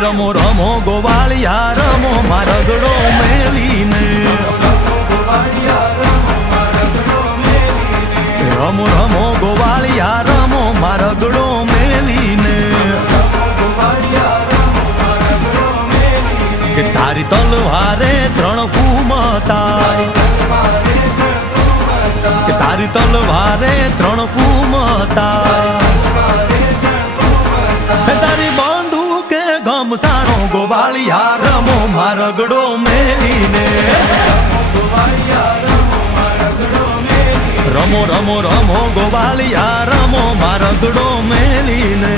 રમો રમો ગોવાળિયા રમો મારગડો મેલીને રમો રમો ગોવાળિયા રમો મારગડો મેલીને કે તારી તલવારે ત્રણ ફૂમતા કે તારી તલવારે ત્રણ ફૂમતા તારી બંદૂકે ઘમસાણો ગોવાળિયા રમો મારગડો મેલીને રમો રમો રમો ગોવાળિયા રમો મારગડો મેલીને